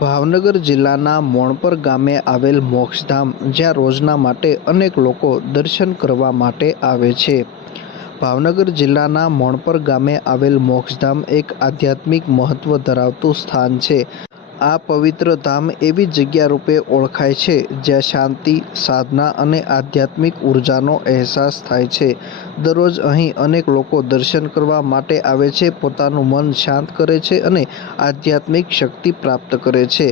ભાવનગર જિલ્લાના મોણપર ગામે આવેલ મોક્ષધામ, જ્યાં રોજના માટે અનેક લોકો દર્શન કરવા માટે આવે છે. ભાવનગર જિલ્લાના મોણપર ગામે આવેલ મોક્ષધામ એક આધ્યાત્મિક મહત્વ ધરાવતું સ્થાન છે. આ પવિત્ર ધામ એવી જગ્યા રૂપે ઓળખાય છે જ્યાં શાંતિ, સાધના અને આધ્યાત્મિક ઉર્જાનો અહેસાસ થાય છે. દરરોજ અહીં અનેક લોકો દર્શન કરવા માટે આવે છે, પોતાનું મન શાંત કરે છે અને આધ્યાત્મિક શક્તિ પ્રાપ્ત કરે છે.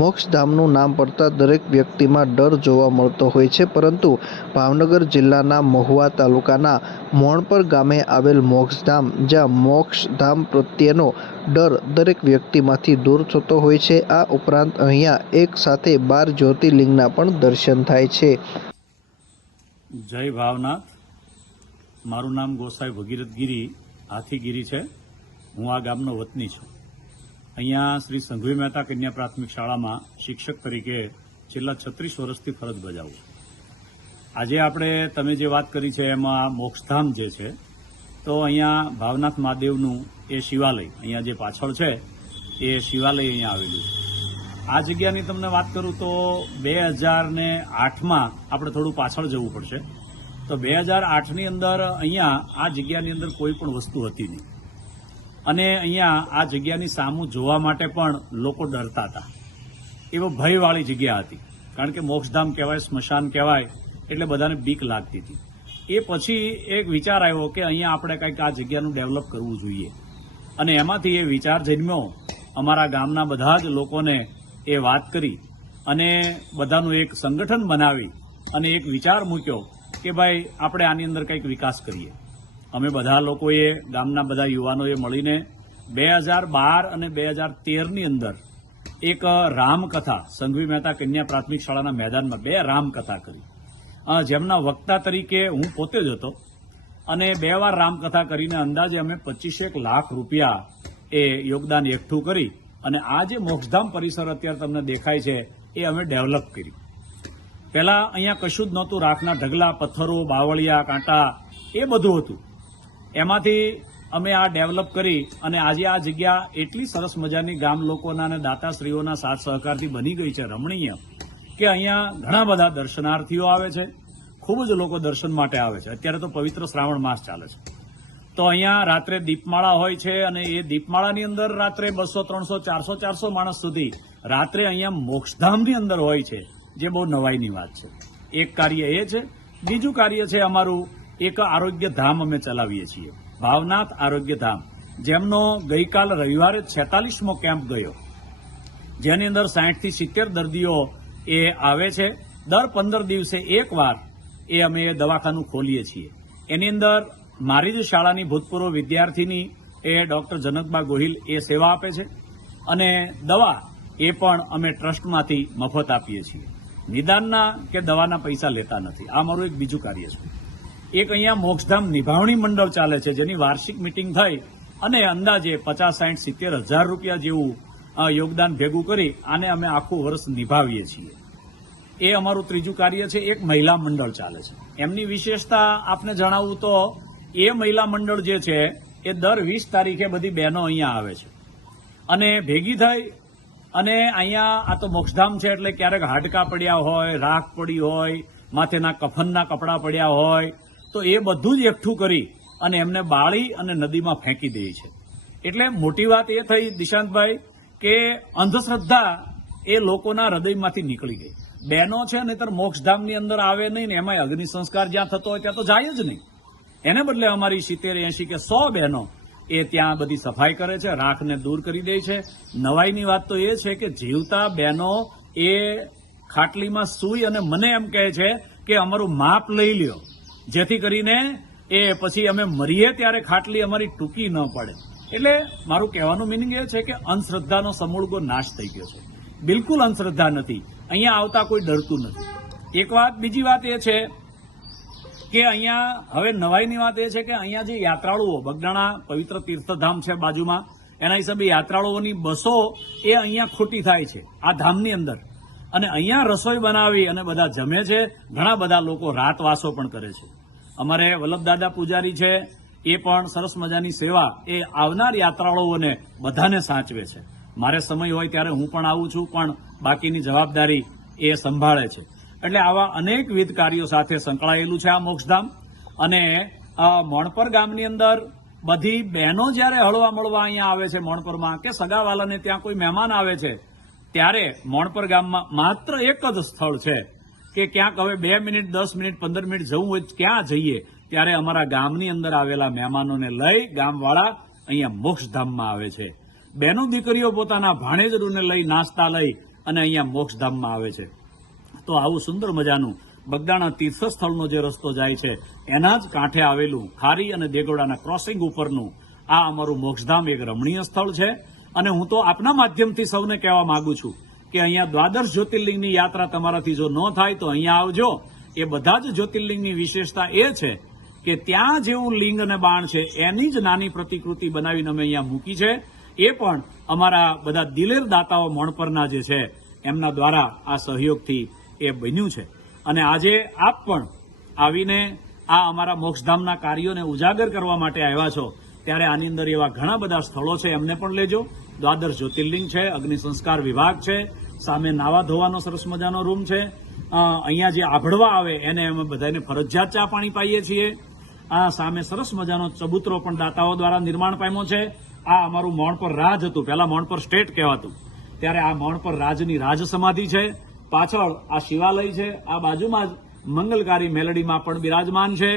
મોક્ષધામનું નામ પડતા દરેક વ્યક્તિમાં ડર જોવા મળતો હોય છે, પરંતુ ભાવનગર જિલ્લાના મહુવા તાલુકાના મોણપર ગામે આવેલ મોક્ષધામ, જ્યાં મોક્ષધામ પ્રત્યેનો ડર દરેક વ્યક્તિમાંથી દૂર થતો હોય છે. આ ઉપરાંત અહીંયા એક સાથે 12 જ્યોતિર્લિંગના પણ દર્શન થાય છે. જય ભાવનાથ. મારું નામ ગોસાઈ ભગીરથ ગીરી હાથીગીરી છે. હું આ ગામનો વતની છું. અહીંયા શ્રી સંઘવી મહેતા કન્યા પ્રાથમિક શાળામાં શિક્ષક તરીકે છેલ્લા 36 વર્ષથી ફરજ બજાવું છું. આજે આપણે તમે જે વાત કરી છે એમાં મોક્ષધામ જે છે, તો અહીંયા ભાવનાથ મહાદેવનું એ શિવાલય અહીંયા જે પાછળ છે એ શિવાલય અહીંયા આવેલું છે. આ જગ્યાની તમને વાત કરું તો 2008માં આપણે થોડું પાછળ જવું પડશે. તો 2008ની અંદર અહીંયા આ જગ્યાની અંદર કોઈ પણ વસ્તુ હતી નહીં, અને અહીંયા આ જગ્યાની સામું જોવા માટે પણ લોકો ડરતા હતા. એવો ભયવાળી જગ્યા હતી, કારણ કે મોક્ષધામ કહેવાય, સ્મશાન કહેવાય, એટલે બધાને બીક લાગતી હતી. એ પછી એક વિચાર આવ્યો કે અહીંયા આપણે કંઈક આ જગ્યાનું ડેવલપ કરવું જોઈએ, અને એમાંથી એ વિચાર જન્મ્યો. અમારા ગામના બધા જ લોકોને એ વાત કરી અને બધાનું એક સંગઠન બનાવી અને એક વિચાર મૂક્યો કે ભાઈ આપણે આની અંદર કંઈક વિકાસ કરીએ. અમે બધા લોકોએ, ગામના બધા યુવાનોએ મળીને 2012 અને 2013ની અંદર એક રામકથા સંઘવી મહેતા કન્યા પ્રાથમિક શાળાના મેદાનમાં 2 રામકથા કરી. જેમના વક્તા તરીકે હું પોતે જ હતો, અને 2 વાર રામકથા કરીને અંદાજે અમે 25 લાખ રૂપિયા એ યોગદાન એકઠું કરી અને આ જે મોક્ષધામ પરિસર અત્યારે તમને દેખાય છે એ અમે ડેવલપ કરી. પહેલા અહીંયા કશું જ નહોતું, રાખના ઢગલા, પથ્થરો, બાવળિયા, કાંટા, એ બધું હતું. એમાંથી અમે આ ડેવલપ કરી અને આજે આ જગ્યા એટલી સરસ મજાની ગામ લોકોના અને દાતાશ્રીઓના સાથ સહકારથી બની ગઈ છે, રમણીય, કે અહીંયા ઘણા બધા દર્શનાર્થીઓ આવે છે. ખૂબ જ લોકો દર્શન માટે આવે છે. અત્યારે તો પવિત્ર શ્રાવણ માસ ચાલે છે, તો અહીંયા રાત્રે દીપમાળા હોય છે, અને એ દીપમાળાની અંદર રાત્રે 200, 300, 400 માણસ સુધી રાત્રે અહીંયા મોક્ષધામની અંદર હોય છે, જે બહુ નવાઈની વાત છે. એક કાર્ય એ છે. બીજું કાર્ય છે અમારું, એક આરોગ્ય ધામ અમે ચલાવીએ છીએ, ભાવનાથ આરોગ્ય ધામ, જેમનો ગઈકાલ રવિવારે 46મો કેમ્પ ગયો, જેની અંદર 60 થી 70 દર્દીઓ એ આવે છે. દર 15 દિવસે એકવાર એ અમે દવાખાનું ખોલીએ છીએ. એની અંદર મારી જ શાળાની ભૂતપૂર્વ વિદ્યાર્થીની એ ડોક્ટર જનકબા ગોહિલ એ સેવા આપે છે, અને દવા એ પણ અમે ટ્રસ્ટમાંથી મફત આપીએ છીએ. નિદાનના કે દવાના પૈસા લેતા નથી. આ મારું એક બીજું કાર્ય છે. એક અહીંયા મોક્ષધામ નિભાવણી મંડળ ચાલે છે, જેની વાર્ષિક મિટિંગ થઈ અને અંદાજે 50, 60, 70 હજાર રૂપિયા જેવું યોગદાન ભેગું કરી આને અમે આખું વર્ષ નિભાવીએ છીએ. એ અમારું ત્રીજું કાર્ય છે. એક મહિલા મંડળ ચાલે છે. એમની વિશેષતા આપને જણાવું તો એ મહિલા મંડળ જે છે એ દર 20 તારીખે બધી બહેનો અહીંયા આવે છે અને ભેગી થઈ અને અહીંયા, આ તો મોક્ષધામ છે એટલે ક્યારેક હાડકા પડ્યા હોય, રાખ પડી હોય, માથેના કફનના કપડાં પડ્યા હોય, તો એ બધું જ એકઠું કરી અને એમને બાળી અને નદીમાં ફેંકી દે છે. એટલે મોટી વાત એ થઈ દિશાંતભાઈ કે અંધશ્રદ્ધા એ લોકોના હૃદયમાંથી નીકળી ગઈ. બહેનો છે નહીતર મોક્ષધામની અંદર આવે નહીં, ને એમાં અગ્નિ સંસ્કાર જ્યાં થતો હોય ત્યાં તો જાય જ નહીં. એને બદલે અમારી 70, 80 કે 100 બહેનો એ ત્યાં બધી સફાઈ કરે છે, રાખને દૂર કરી દે છે. નવાઈની વાત તો એ છે કે જીવતા બહેનો એ ખાટલીમાં સૂઈ અને મને એમ કહે છે કે અમારું માપ લઈ લ્યો, જેથી કરીને એ પછી અમે મરીએ ત્યારે ખાટલી અમારી ટૂંકી ન પડે. એટલે મારું કહેવાનું મિનિંગ એ છે કે અંધશ્રદ્ધાનો સમૂળગો નાશ થઈ ગયો છે. બિલકુલ અંધશ્રદ્ધા નથી. અહીંયા આવતા કોઈ ડરતું નથી. એક વાત. બીજી વાત એ છે કે અહીંયા હવે નવાઈની વાત એ છે કે અહીંયા જે યાત્રાળુઓ, બગદાણા પવિત્ર તીર્થધામ છે બાજુમાં, એના હિસાબે યાત્રાળુઓની બસો એ અહીંયા ખોટી થાય છે આ ધામની અંદર, અને અહીંયા રસોઈ બનાવી અને બધા જમે છે. ઘણા બધા લોકો રાતવાસો પણ કરે છે. અમારે વલ્લભદાદા પૂજારી છે, એ પણ સરસ મજાની સેવા એ આવનાર યાત્રાળુઓને બધાને સાચવે છે. મારે સમય હોય ત્યારે હું પણ આવું છું, પણ બાકીની જવાબદારી એ સંભાળે છે. એટલે આવા અનેકવિધ કાર્યો સાથે સંકળાયેલું છે આ મોક્ષધામ. અને મોણપર ગામની અંદર બધી બહેનો જ્યારે હળવા મળવા અહીંયા આવે છે મોણપરમાં, કે સગાવાલાને ત્યાં કોઈ મહેમાન આવે છે, ત્યારે મોણપર ગામમાં માત્ર એક જ સ્થળ છે કે ક્યાંક હવે 2 મિનિટ 10 મિનિટ 15 મિનિટ જવું હોય ક્યાં જઈએ, ત્યારે અમારા ગામની અંદર આવેલા મહેમાનોને લઈ ગામવાળા અહીંયા મોક્ષધામમાં આવે છે. બહેનો દીકરીઓ પોતાના ભાણેજરૂને લઈ નાસ્તા લઈ અને અહીંયા મોક્ષધામમાં આવે છે. તો આવું સુંદર મજાનું બગદાણા તીર્થસ્થળનો જે રસ્તો જાય છે એના જ કાંઠે આવેલું ખારી અને દેગોડાના ક્રોસિંગ ઉપરનું આ અમારું મોક્ષધામ એક રમણીય સ્થળ છે. અને હું તો આપના માધ્યમથી સૌને કહેવા માંગુ છું કે અહીંયા દ્વાદશ જ્યોતિર્લિંગની યાત્રા તમારાથી જો ન થાય તો અહીંયા આવજો. એ બધા જ જ્યોતિર્લિંગની વિશેષતા એ છે કે ત્યાં જેવું લિંગ અને બાણ છે એની જ નાની પ્રતિકૃતિ બનાવીને અમે અહીંયા મૂકી છે. એ પણ અમારા બધા દિલેર દાતાઓ મોણપરના જે છે એમના દ્વારા આ સહયોગથી એ બન્યું છે. અને આજે આપ પણ આવીને આ અમારા મોક્ષધામના કાર્યોને ઉજાગર કરવા માટે આવ્યા છો, ત્યારે આની અંદર એવા ઘણા બધા સ્થળો છે, એમને પણ લેજો. દ્વાદશ જ્યોતિર્લિંગ છે, અગ્નિ સંસ્કાર વિભાગ છે, સામે નાવા ધોવાનો સરસ મજાનો રૂમ છે, અહીંયા જે આભડવા આવે એને અમે બધાને ફરજિયાત ચા પાણી પાઈએ છીએ. આ સામે સરસ મજાનો ચબૂતરો પણ દાતાઓ દ્વારા નિર્માણ પામ્યો છે. આ અમારું મોણપર રાજ હતું, પહેલા મોણપર સ્ટેટ કહેવાતું, ત્યારે આ મોણપર રાજની રાજ સમાધિ છે. પાછળ આ શિવાલય છે, આ બાજુમાં જ મંગલકારી મેલડીમાં પણ બિરાજમાન છે.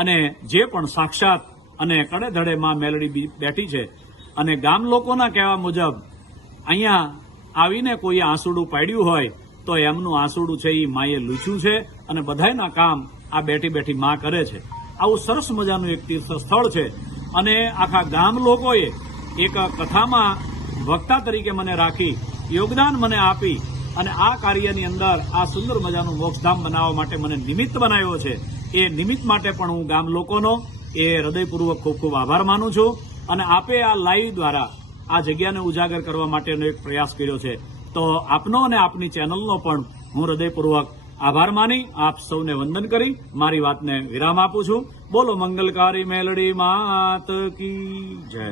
અને જે પણ સાક્ષાત અને કડેધડે માં મેલડી બેઠી છે. અને ગામ લોકોના કહેવા મુજબ અહીંયા આવીને કોઈ આંસુડું પાડ્યું હોય તો એમનું આંસુડું છે એ માએ લૂછ્યું છે. અને બધાયના કામ આ બેઠી બેઠી માં કરે છે. આવું સરસ મજાનું એક તીર્થ સ્થળ છે. અને આખા ગામ લોકોએ એક કથામાં વક્તા તરીકે મને રાખી, યોગદાન મને આપી અને આ કાર્યની અંદર આ સુંદર મજાનું મોક્ષધામ બનાવવા માટે મને નિમિત્ત બનાવ્યો છે. એ નિમિત્ત માટે પણ હું ગામ લોકોનો એ હૃદયપૂર્વક ખૂબ ખૂબ આભાર માનું છું. અને આપે આ લાઈવ દ્વારા આ જગ્યાને ઉજાગર કરવા માટેનો એક પ્રયાસ કર્યો છે, તો આપનો અને આપની ચેનલનો પણ હું હૃદયપૂર્વક આભાર માની આપ સૌને વંદન કરી મારી વાતને વિરામ આપું છું. બોલો મંગલકારી મેલડી માત કી જય.